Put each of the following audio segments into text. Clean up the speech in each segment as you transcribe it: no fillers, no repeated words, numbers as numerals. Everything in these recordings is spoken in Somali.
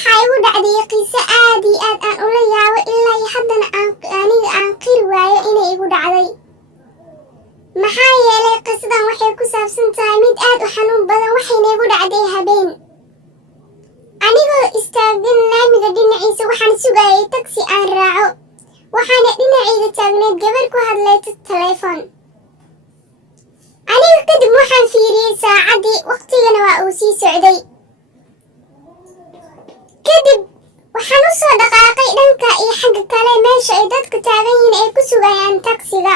waxaa igu dhacday qiso aad iyo aad aan ula yaabo ilaa iyo haddana aniga aan qiri waayo inay igu dhacday. maxaa yeelay qisadan waxay ku saabsan tahay mid aad u xanuun badan, waxayna igu dhacday habeen anigoo istaagan laamiga dhinaciisa. waxaan sugayay taksi aan raaco, waxaana dhinacayga taagneed gabar ku hadlaysa taleefon. aniga kadib waxaan fiiriyey saacaddii, waqtigana waa uu sii socday. kadib waxaan u soo dhaqaaqay dhanka iyo xagga kale meesha ay dadku taagan yihiin ay ku sugayaan taksiga.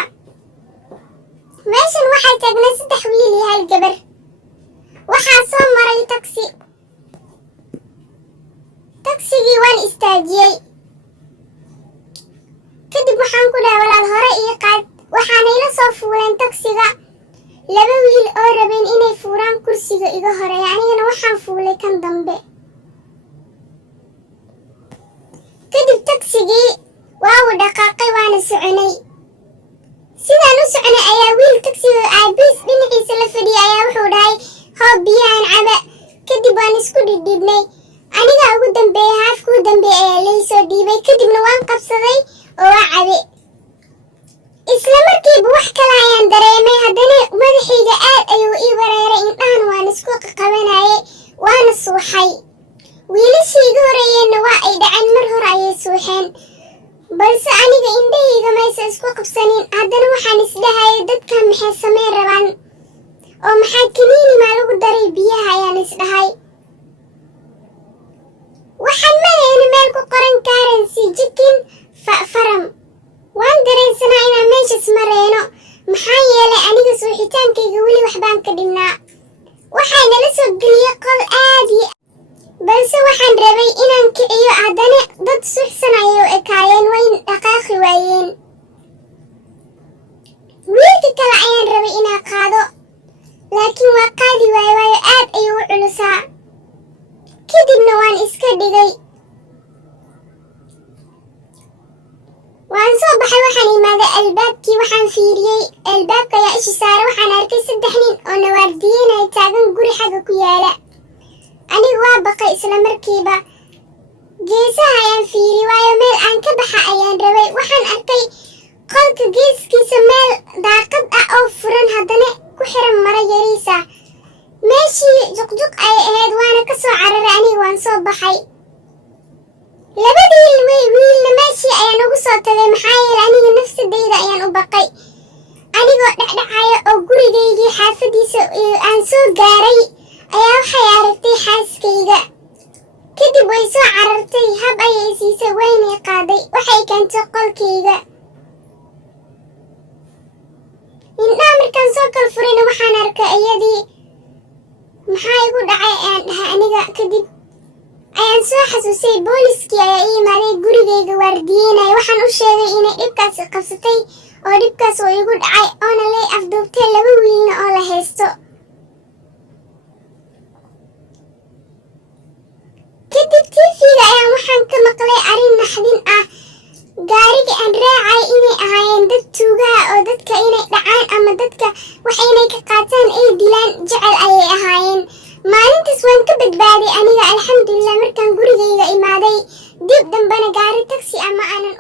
meeshan waxaa taagnay 3 wiil iyo 1 gabar. waxaa soo maray tagsigii waan istaajiyey. kadib waxaan ku dhahay walaal hore ii qaad. waxaana ila soo fuuleen tagsiga 2 wiil oo rabeen inay fuuraan kursiga iga horeeya, anigana waxaan fuulay kan dambe. kadib tagsigii waa uu dhaqaaqay, waana soconay. sidaan u soconay ayaa wiil tagsiga aabiis dhinaciisa la fadhiyay ayaa wuxuu dhahay hoob biyahan caba. kadib waan isku dhidhiibnay. aniga ugu dambeeyay, haafka ugu dambeeyay ayaa laysoo dhiibay. kadibna waan qabsaday oo waa cabe. isla markiiba wax kale ayaan dareemay. haddana madaxayga aad ayuu ii wareeray, indhahana waan isku qaqabanayay, waana suuxay. wiilashii iga horeeyeenna waa ay dhaceen, mar hore ayay suuxeen, balse aniga indhahayga maysa isku qabsanin. haddana waxaan isdhahayay dadkan maxay samayn rabaan, oo maxaa kaniini maa lagu daray biyaha ayaan isdhahay. waxaan marayna meel ku qoran currency chicken faram. waan dareensanaa inaan meeshas marayno, maxaa yeelay aniga suuxitaankayga weli waxbaan ka dhibnaa. waxaa nala soo geliyey qol aad iyo balse waxaan rabay inaan kiciyo, haddana dad suuxsan ayay u ekaayeen, wayna dhaqaaqi waayeen. wiilka kale ayaan rabay inaan qaado, laakiin waa qaadi waayo aad ayuu u culusaa. kadibna waan iska dhigay. waan soo baxay, waxaan imaaday albaabkii. waxaan fiiriyey albaabka ayaa ishi saaray. waxaan arkay 3 nin oo nawaardiyeynaya taagan guri xagga ku yaala. anigu waa baqay isla markiiba. geesaha ayaan fiiriyey, waayo meel aan ka baxa ayaan rabay. waxaan arkay qolka geeskiisa meel daaqad ah oo furan, haddana ku xiran maro yariisa. meeshii juqjuq ay ahayd, waana ka soo cararay. aniga waan soo baxay. 2 wiilna meeshii ayaan ugu soo tagay, maxaa yeelay aniga nafsadayda ayaan u baqay. anigoo dhacdhacaya oo gurigaygii xaafadiisa aan soo gaaray ayaa waxay aragtay xaaskayga. kadib way soo carartay, hab ayay siisay, waynay qaaday. waxay keentay qolkayga. indhaha markaan soo kala furayna waxaan arkay iyadii. maxaa igu dhacay ayaan dhahay aniga. kadib ayaan soo xasuusay booliskii ayaa ii imaaday gurigayga waardiyeynaya. waxaan u sheegay inay dhibkaas qabsatay oo dhibkaas oo igu dhacay, oona lay afduubtay 2 wiilna oo la haysto. kadib tv-ga ayaan waxaan ka maqlay arrin naxdin ah. gaariga aan raacay inay ahaayeen dad tuugaha oo dadka inay dhacaan ama dadka wax inay ka qaataan ay dilaan jecel ayay ahaayeen. maalintaas waan ka badbaaday aniga, alxamdulilah. markaan gurigayga imaaday dib dambena gaari taksi ama aanan